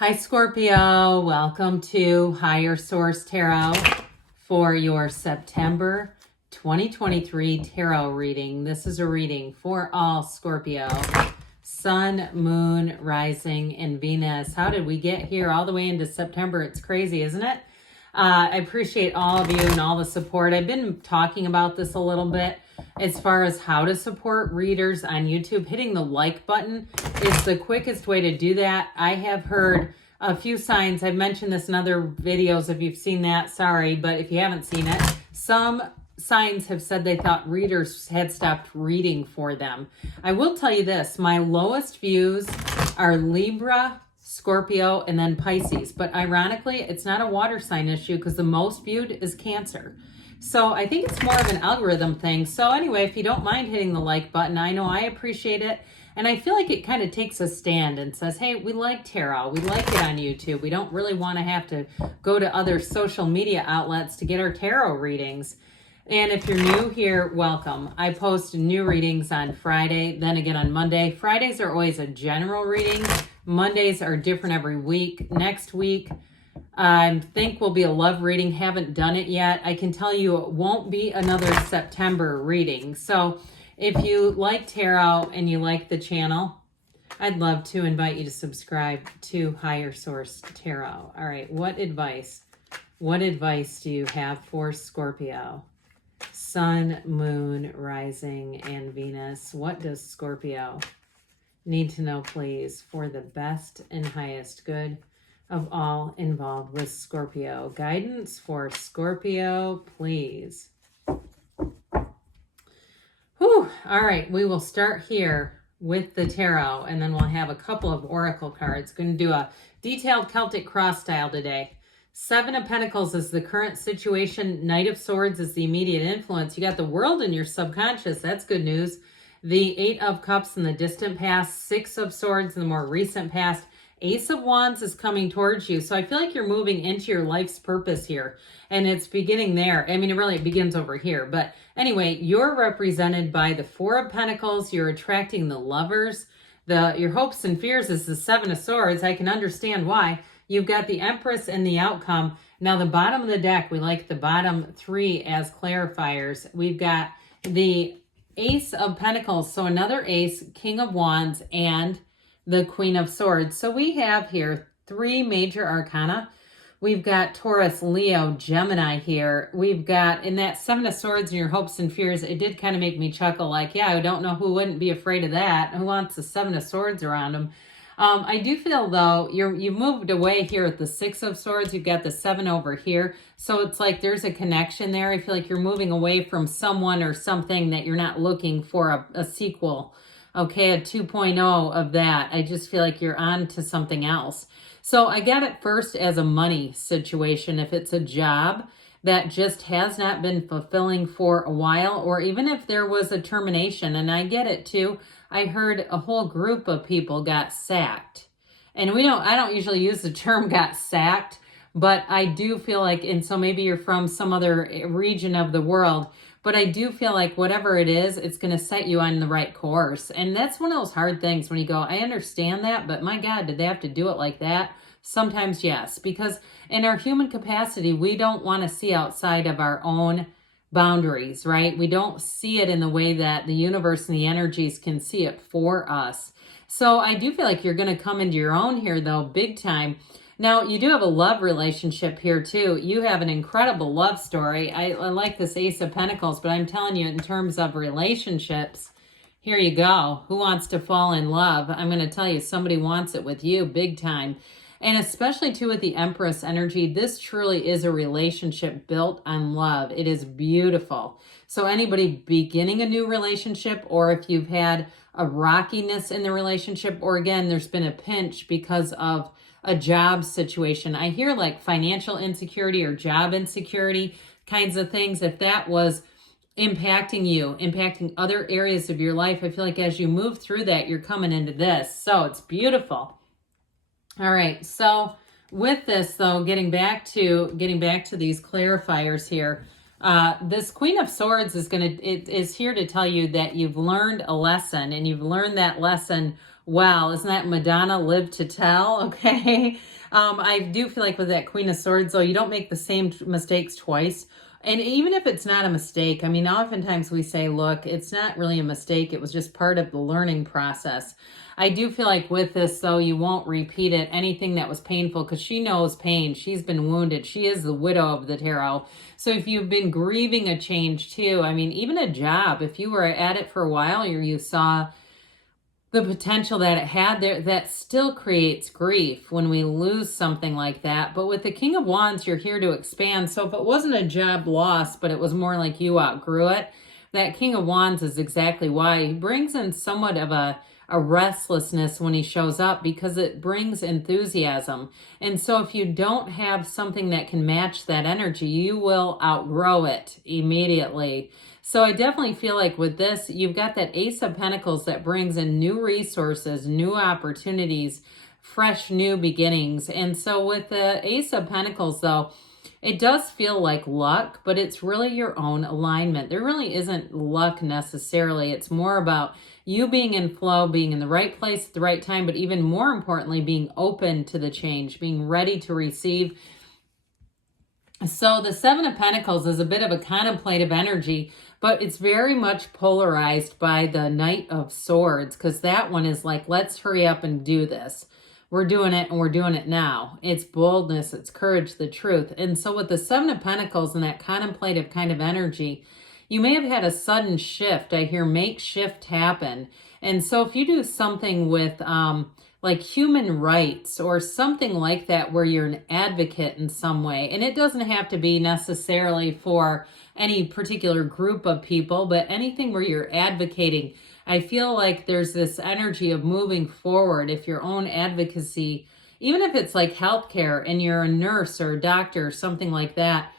Hi, Scorpio. Welcome to Higher Source Tarot for your September 2023 tarot reading. This is a reading for all Scorpio. Sun, Moon, Rising, and Venus. How did we get here all the way into September? It's crazy, isn't it? I appreciate all of you and all the support. I've been talking about this a little bit as far as how to support readers on YouTube. Hitting the like button is the quickest way to do that. I have heard a few signs. I've mentioned this in other videos. If you've seen that, sorry, but if you haven't seen it, some signs have said they thought readers had stopped reading for them. I will tell you this, my lowest views are Libra, Scorpio, and then Pisces. But ironically, it's not a water sign issue because the most viewed is Cancer. So I think it's more of an algorithm thing. So anyway, if you don't mind hitting the like button, I know I appreciate it. And I feel like it kind of takes a stand and says, hey, we like tarot. We like it on YouTube. We don't really want to have to go to other social media outlets to get our tarot readings. And if you're new here, welcome. I post new readings on Friday, then again on Monday. Fridays are always a general reading. Mondays are different every week. Next week, I think will be a love reading. Haven't done it yet. I can tell you it won't be another September reading. So if you like tarot and you like the channel, I'd love to invite you to subscribe to Higher Source Tarot. All right, what advice do you have for Scorpio? Sun, Moon, Rising, and Venus. What does Scorpio need to know, please, for the best and highest good of all involved with Scorpio? Guidance for Scorpio, please. Whew. All right, we will start here with the tarot, and then we'll have a couple of oracle cards. Going to do a detailed Celtic cross style today. Seven of Pentacles is the current situation. Knight of Swords is the immediate influence. You got the world in your subconscious. That's good news. The Eight of Cups in the distant past. Six of Swords in the more recent past. Ace of Wands is coming towards you. So I feel like you're moving into your life's purpose here. And it's beginning there. I mean, it begins over here. But anyway, you're represented by the Four of Pentacles. You're attracting the lovers. Your hopes and fears is the Seven of Swords. I can understand why. You've got the Empress and the outcome. Now, the bottom of the deck, we like the bottom three as clarifiers. We've got the Ace of Pentacles. So another ace, King of Wands, and the Queen of Swords. So we have here three major arcana. We've got Taurus, Leo, Gemini here. We've got, in that Seven of Swords and your hopes and fears, it did kind of make me chuckle like, yeah, I don't know who wouldn't be afraid of that. Who wants the Seven of Swords around them? I do feel, though, you've moved away here at the Six of Swords. You've got the Seven over here. So it's like there's a connection there. I feel like you're moving away from someone or something that you're not looking for a sequel. Okay, a 2.0 of that. I just feel like you're on to something else. So I got it first as a money situation. If it's a job that just has not been fulfilling for a while, or even if there was a termination, and I get it too. I heard a whole group of people got sacked. And I don't usually use the term got sacked, but I do feel like, and so maybe you're from some other region of the world, but I do feel like whatever it is, it's going to set you on the right course. And that's one of those hard things when you go, I understand that, but my God, did they have to do it like that? Sometimes yes, because in our human capacity, we don't want to see outside of our own boundaries, right? We don't see it in the way that the universe and the energies can see it for us. So I do feel like you're going to come into your own here, though, big time. Now, you do have a love relationship here, too. You have an incredible love story. I like this Ace of Pentacles, but I'm telling you, in terms of relationships, here you go. Who wants to fall in love? I'm going to tell you, somebody wants it with you big time. And especially, too, with the Empress energy, this truly is a relationship built on love. It is beautiful. So anybody beginning a new relationship, or if you've had a rockiness in the relationship, or again, there's been a pinch because of a job situation. I hear like financial insecurity or job insecurity kinds of things. If that was impacting you, impacting other areas of your life, I feel like as you move through that, you're coming into this. So it's beautiful. All right, so with this, though, getting back to these clarifiers here, this Queen of Swords is here to tell you that you've learned a lesson, and you've learned that lesson well. Isn't that Madonna, live to tell? Okay. I do feel like with that Queen of Swords, though, you don't make the same mistakes twice. And even if it's not a mistake, I mean, oftentimes we say, look, it's not really a mistake. It was just part of the learning process. I do feel like with this, though, you won't repeat it. Anything that was painful, because she knows pain. She's been wounded. She is the widow of the tarot. So if you've been grieving a change too, I mean, even a job, if you were at it for a while or you saw the potential that it had there, that still creates grief when we lose something like that. But with the King of Wands, you're here to expand. So if it wasn't a job loss, but it was more like you outgrew it, that King of Wands is exactly why. He brings in somewhat of a restlessness when he shows up, because it brings enthusiasm. And so if you don't have something that can match that energy, you will outgrow it immediately. So I definitely feel like with this, you've got that Ace of Pentacles that brings in new resources, new opportunities, fresh new beginnings. And so with the Ace of Pentacles, though, it does feel like luck, but it's really your own alignment. There really isn't luck necessarily. It's more about you being in flow, being in the right place at the right time, but even more importantly, being open to the change, being ready to receive. So the Seven of Pentacles is a bit of a contemplative energy, but it's very much polarized by the Knight of Swords, because that one is like, let's hurry up and do this. We're doing it, and we're doing it now. It's boldness, it's courage, the truth. And so with the Seven of Pentacles and that contemplative kind of energy, you may have had a sudden shift. I hear make shift happen. And so if you do something with like human rights or something like that, where you're an advocate in some way, and it doesn't have to be necessarily for any particular group of people, but anything where you're advocating, I feel like there's this energy of moving forward. If your own advocacy, even if it's like healthcare and you're a nurse or a doctor or something like that,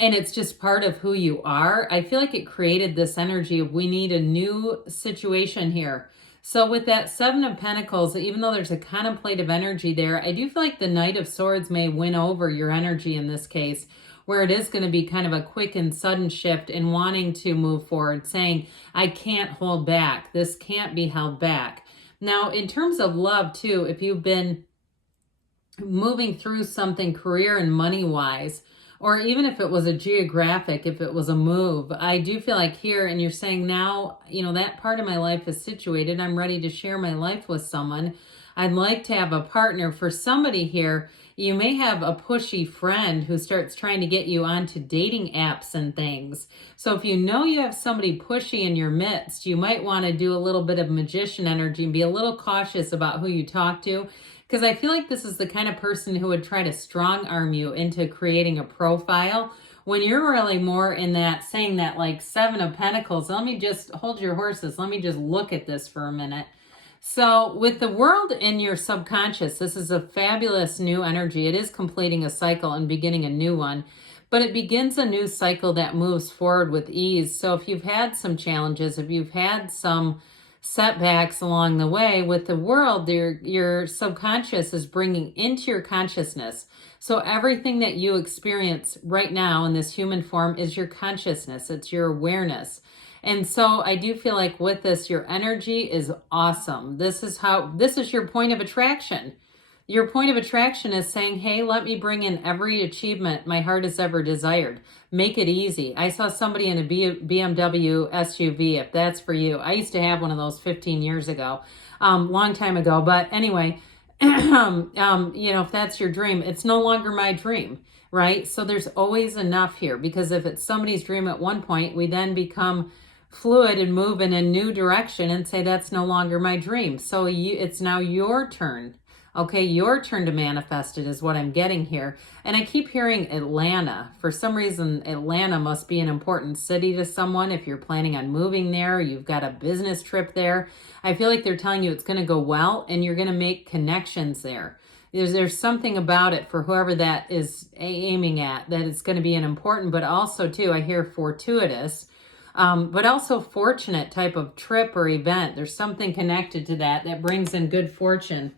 and it's just part of who you are, I feel like it created this energy of we need a new situation here. So with that Seven of Pentacles, even though there's a contemplative energy there, I do feel like the Knight of Swords may win over your energy in this case, where it is going to be kind of a quick and sudden shift in wanting to move forward, saying, I can't hold back. This can't be held back. Now, in terms of love too, if you've been moving through something career and money-wise, or even if it was a geographic, if it was a move, I do feel like here, and you're saying now, you know, that part of my life is situated. I'm ready to share my life with someone. I'd like to have a partner. For somebody here, you may have a pushy friend who starts trying to get you onto dating apps and things. So if you know you have somebody pushy in your midst, you might want to do a little bit of magician energy and be a little cautious about who you talk to. Because I feel like this is the kind of person who would try to strong arm you into creating a profile, when you're really more in that, saying that like Seven of Pentacles. Let me just hold your horses. Let me just look at this for a minute. So with the World in your subconscious, this is a fabulous new energy. It is completing a cycle and beginning a new one, but it begins a new cycle that moves forward with ease. So if you've had some challenges, if you've had some setbacks along the way, with the World, your subconscious is bringing into your consciousness. So everything that you experience right now in this human form is your consciousness. It's your awareness. And so I do feel like with this, your energy is awesome. This is your point of attraction. Your point of attraction is saying, hey, let me bring in every achievement my heart has ever desired. Make it easy. I saw somebody in a BMW SUV, if that's for you. I used to have one of those 15 years ago, long time ago. But anyway, you know, if that's your dream, it's no longer my dream, right? So there's always enough here, because if it's somebody's dream at one point, we then become fluid and move in a new direction and say, that's no longer my dream. So it's now your turn. Okay, your turn to manifest it is what I'm getting here. And I keep hearing Atlanta. For some reason, Atlanta must be an important city to someone. If you're planning on moving there, you've got a business trip there, I feel like they're telling you it's going to go well and you're going to make connections there. There's something about it for whoever that is aiming at, that it's going to be an important, but also too, I hear fortuitous, but also fortunate type of trip or event. There's something connected to that brings in good fortune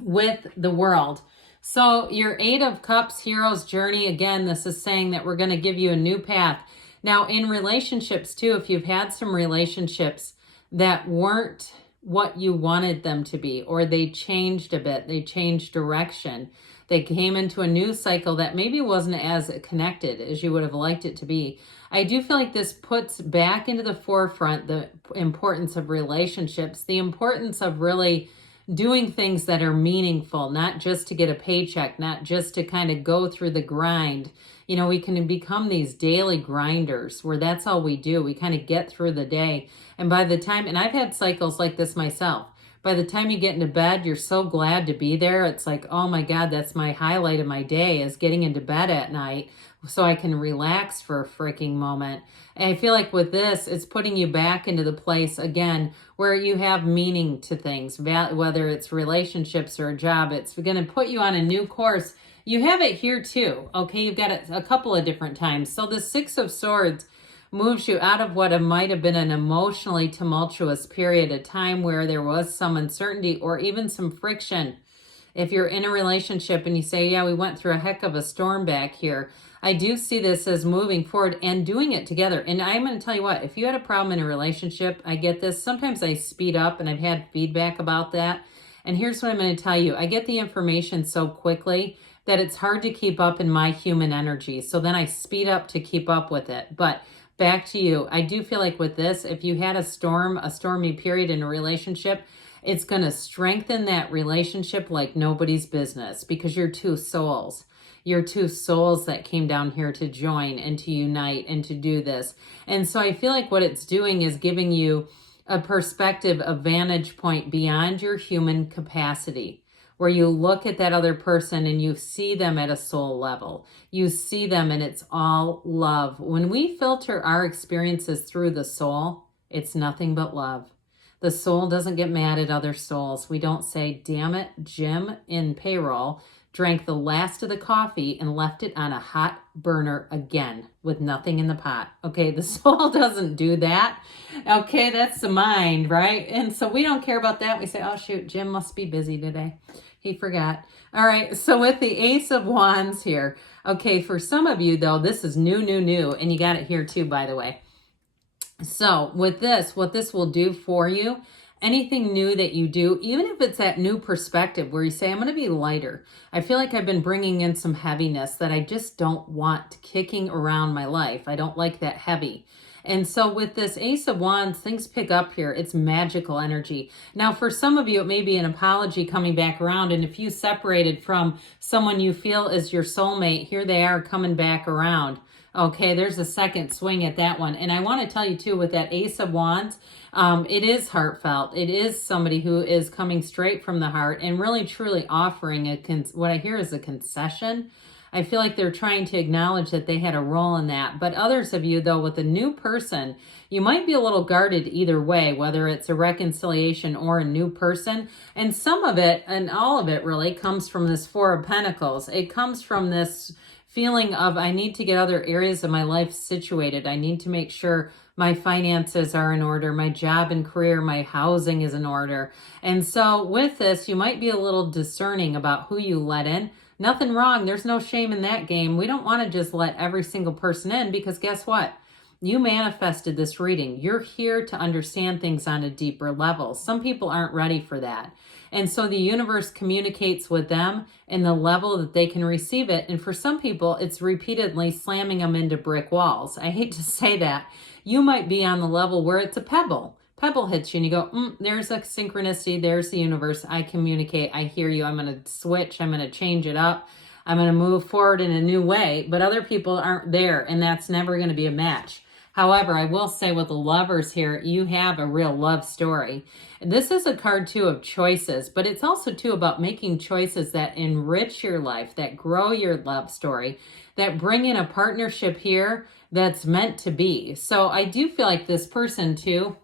with the World. So your Eight of Cups, hero's journey, again, this is saying that we're going to give you a new path. Now in relationships too, if you've had some relationships that weren't what you wanted them to be, or they changed a bit, they changed direction. They came into a new cycle that maybe wasn't as connected as you would have liked it to be. I do feel like this puts back into the forefront the importance of relationships, the importance of really doing things that are meaningful, not just to get a paycheck, not just to kind of go through the grind. You know, we can become these daily grinders where that's all we do. We kind of get through the day. And by the time, and I've had cycles like this myself, by the time you get into bed, you're so glad to be there. It's like, oh my God, that's my highlight of my day, is getting into bed at night so I can relax for a freaking moment. And I feel like with this, it's putting you back into the place again where you have meaning to things, whether it's relationships or a job. It's going to put you on a new course. You have it here too. Okay, you've got it a couple of different times. So the Six of Swords moves you out of what might have been an emotionally tumultuous period, a time where there was some uncertainty or even some friction. If you're in a relationship and you say, yeah, we went through a heck of a storm back here, I do see this as moving forward and doing it together. And I'm going to tell you what, if you had a problem in a relationship, I get this. Sometimes I speed up, and I've had feedback about that. And here's what I'm going to tell you. I get the information so quickly that it's hard to keep up in my human energy. So then I speed up to keep up with it. But back to you. I do feel like with this, if you had a stormy period in a relationship, it's going to strengthen that relationship like nobody's business, because you're two souls. You're two souls that came down here to join and to unite and to do this. And so I feel like what it's doing is giving you a perspective, a vantage point beyond your human capacity, where you look at that other person and you see them at a soul level. You see them and it's all love. When we filter our experiences through the soul, it's nothing but love. The soul doesn't get mad at other souls. We don't say, damn it, Jim in payroll drank the last of the coffee and left it on a hot burner again with nothing in the pot. Okay, the soul doesn't do that. Okay, that's the mind, right? And so we don't care about that. We say, oh shoot, Jim must be busy today. He forgot. All right, so with the Ace of Wands here, okay, for some of you though, this is new, and you got it here too, by the way. So with this, what this will do for you, anything new that you do, even if it's that new perspective where you say, I'm going to be lighter. I feel like I've been bringing in some heaviness that I just don't want kicking around my life. I don't like that heavy. And so with this Ace of Wands, things pick up here. It's magical energy. Now, for some of you, it may be an apology coming back around. And if you separated from someone you feel is your soulmate, here they are coming back around. Okay, there's a second swing at that one. And I want to tell you too, with that Ace of Wands, it is heartfelt. It is somebody who is coming straight from the heart and really truly offering what I hear is a concession. I feel like they're trying to acknowledge that they had a role in that. But others of you, though, with a new person, you might be a little guarded either way, whether it's a reconciliation or a new person. And some of it, and all of it really, comes from this Four of Pentacles. It comes from this feeling of, I need to get other areas of my life situated. I need to make sure my finances are in order, my job and career, my housing is in order. And so with this, you might be a little discerning about who you let in. Nothing wrong. There's no shame in that game. We don't want to just let every single person in, because guess what? You manifested this reading. You're here to understand things on a deeper level. Some people aren't ready for that. And so the universe communicates with them in the level that they can receive it. And for some people, it's repeatedly slamming them into brick walls. I hate to say that. You might be on the level where it's a pebble. Pebble hits you and you go, there's a synchronicity. There's the universe. I communicate. I hear you. I'm going to switch. I'm going to change it up. I'm going to move forward in a new way. But other people aren't there, and that's never going to be a match. However, I will say with the Lovers here, you have a real love story. This is a card too of choices, but it's also too about making choices that enrich your life, that grow your love story, that bring in a partnership here that's meant to be. So I do feel like this person too,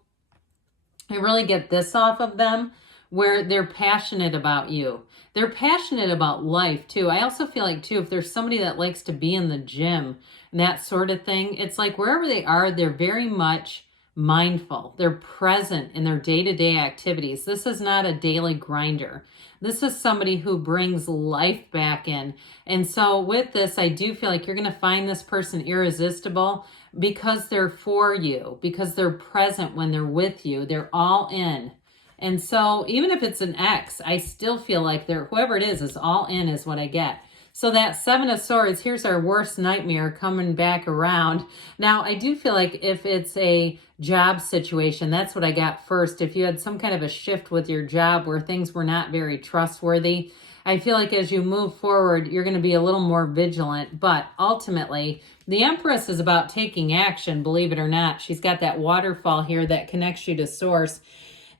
I really get this off of them, where they're passionate about you. They're passionate about life too. I also feel like too, if there's somebody that likes to be in the gym and that sort of thing, it's like wherever they are, they're very much mindful. They're present in their day-to-day activities. This is not a daily grinder. This is somebody who brings life back in. And so with this, I do feel like you're going to find this person irresistible because they're for you, because they're present when they're with you. They're all in. And so even if it's an ex, I still feel like whoever it is all in is what I get. So that Seven of Swords, here's our worst nightmare coming back around. Now, I do feel like if it's a job situation, that's what I got first. If you had some kind of a shift with your job where things were not very trustworthy, I feel like as you move forward, you're going to be a little more vigilant. But ultimately, the Empress is about taking action, believe it or not. She's got that waterfall here that connects you to source.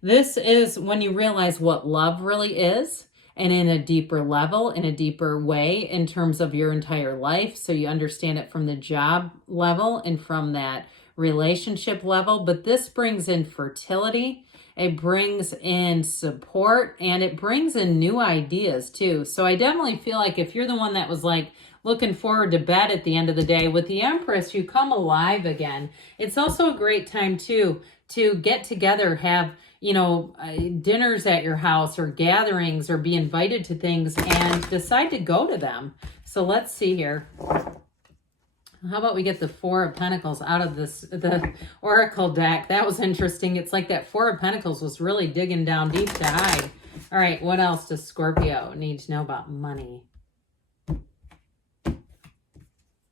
This is when you realize what love really is, and in a deeper level, in a deeper way in terms of your entire life. So you understand it from the job level and from that relationship level. But this brings in fertility. It brings in support, and it brings in new ideas too. So I definitely feel like if you're the one that was like looking forward to bed at the end of the day, with the Empress, you come alive again. It's also a great time too to get together, have dinners at your house or gatherings, or be invited to things and decide to go to them. So let's see here. How about we get the Four of Pentacles out of the Oracle deck? That was interesting. It's like that Four of Pentacles was really digging down deep to hide. All right, what else does Scorpio need to know about money?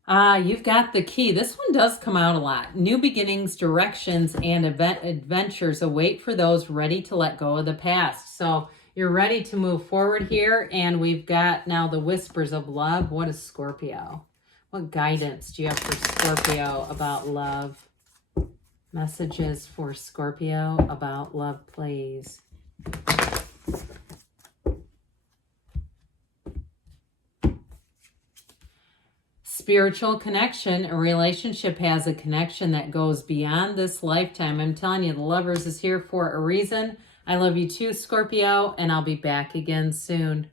You've got the Key. This one does come out a lot. New beginnings, directions, and adventures await for those ready to let go of the past. So you're ready to move forward here. And we've got now the Whispers of Love. What is Scorpio? What guidance do you have for Scorpio about love? Messages for Scorpio about love, please. Spiritual connection. A relationship has a connection that goes beyond this lifetime. I'm telling you, the Lovers is here for a reason. I love you too, Scorpio, and I'll be back again soon.